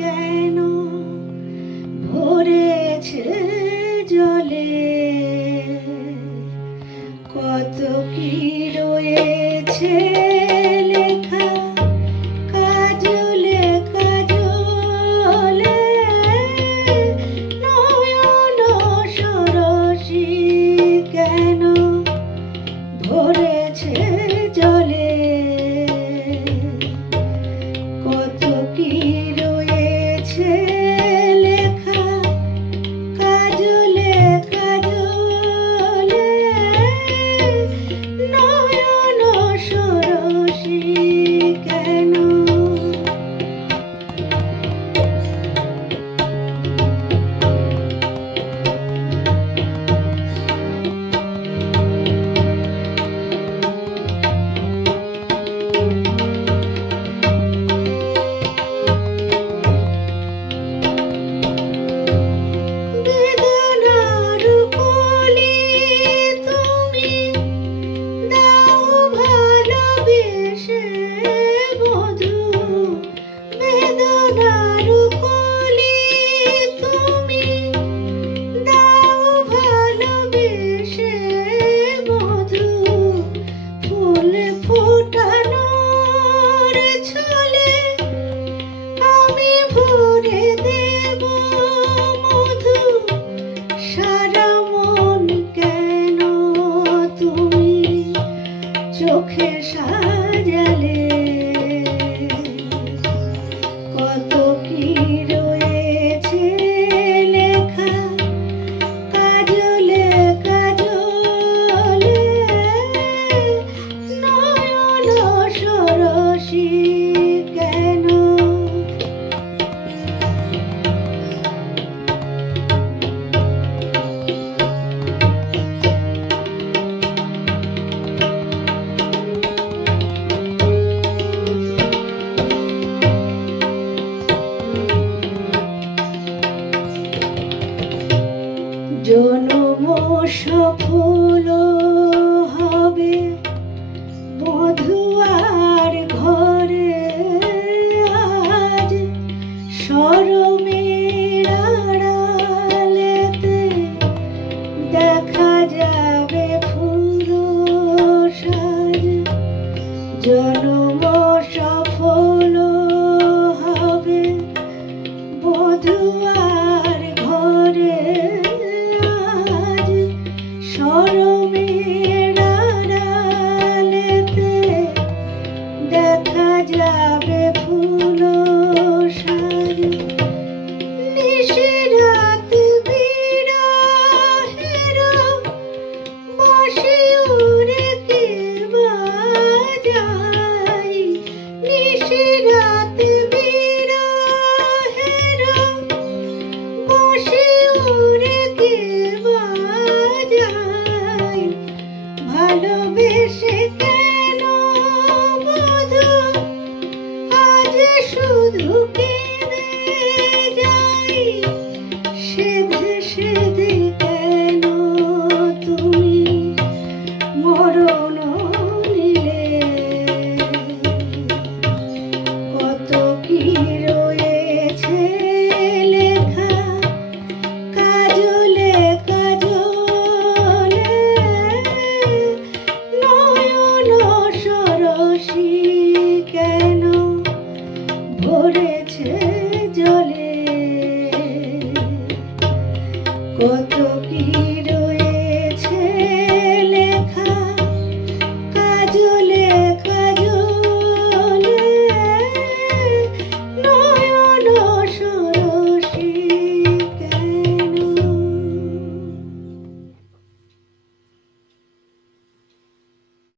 কেন ভরেছে জলে, কত কি রয়েছে লেখা কাজলে কাজলে, নয়ন সরসী কেন ভরেছে জলে, কত কি রয়েছে লেখা কাজলে কাজলে, নয়ন সরসী কেন। চোখে সাজালে কত কি রয়েছে লেখা কাজলে কাজলে, নয়ন সরসী কেন। জনম সফল হবে বধুয়ার ঘরে, আজ শরমের আড়ালেতে দেখা যাবে ফুল সাজ। জনম সফল হবে বধুয়ার ঘরে, শরমের আড়ালেতে দেখা যাবে ফুল সাজ। নিশিরাত বিরহের বাঁশিউরে কে বাজায়, নিশিরাত বিরহের বাঁশিউরে কে বাজায়, ভালোবেসে কেন বধূ আজ শুধু কেঁদে যাই, সেধে সেধে কেন তুমি মরণ নিলে, কত কি রয়েছে লেখা কাজলে কাজলে, নয়ন সরসী কেন ভরেছে জলে, কত